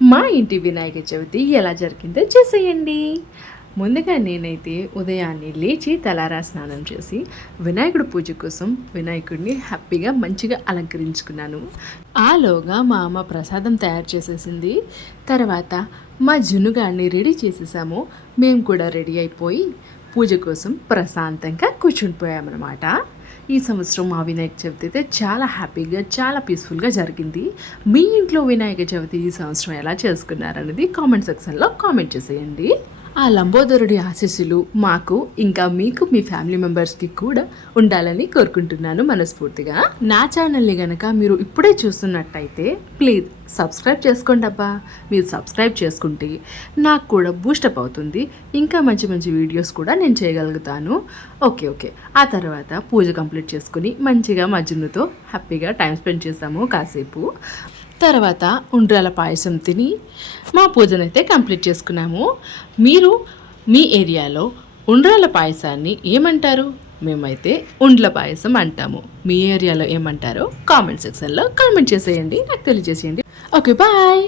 మా ఇంటి వినాయక చవితి ఎలా జరిగిందో చూసేయండి. ముందుగా నేనైతే ఉదయాన్నే లేచి తలారా స్నానం చేసి వినాయకుడి పూజ కోసం వినాయకుడిని హ్యాపీగా మంచిగా అలంకరించుకున్నాను. ఆలోగా మా అమ్మ ప్రసాదం తయారు చేసేసింది. తర్వాత మా జున్నుగాడిని రెడీ చేసేసాము. మేము కూడా రెడీ అయిపోయి పూజ కోసం ప్రశాంతంగా కూర్చునిపోయామన్నమాట. ఈ సంవత్సరం మా వినాయక చవితి అయితే చాలా హ్యాపీగా చాలా పీస్ఫుల్గా జరిగింది. మీ ఇంట్లో వినాయక చవితి ఈ సంవత్సరం ఎలా చేసుకున్నారనేది కామెంట్ సెక్షన్లో కామెంట్ చేసేయండి. ఆ లంబోదరుడి ఆశీస్సులు మాకు ఇంకా మీకు మీ ఫ్యామిలీ మెంబర్స్కి కూడా ఉండాలని కోరుకుంటున్నాను మనస్ఫూర్తిగా. నా ఛానల్ని కనుక మీరు ఇప్పుడే చూస్తున్నట్టయితే ప్లీజ్ సబ్స్క్రైబ్ చేసుకోండి అబ్బా. మీరు సబ్స్క్రైబ్ చేసుకుంటే నాకు కూడా బూస్టప్ అవుతుంది. ఇంకా మంచి మంచి వీడియోస్ కూడా నేను చేయగలుగుతాను. ఓకే. ఆ తర్వాత పూజ కంప్లీట్ చేసుకుని మంచిగా మా జున్నుతో హ్యాపీగా టైం స్పెండ్ చేసాము కాసేపు. తర్వాత ఉండ్రాల పాయసం తిని మా పూజనైతే కంప్లీట్ చేసుకున్నాము. మీరు మీ ఏరియాలో ఉండ్రాల పాయసాన్ని ఏమంటారు? మేమైతే ఉండ్ల పాయసం అంటాము. మీ ఏరియాలో ఏమంటారో కామెంట్ సెక్షన్లో కామెంట్ చేసేయండి, నాకు తెలియజేసేయండి. Okay, bye.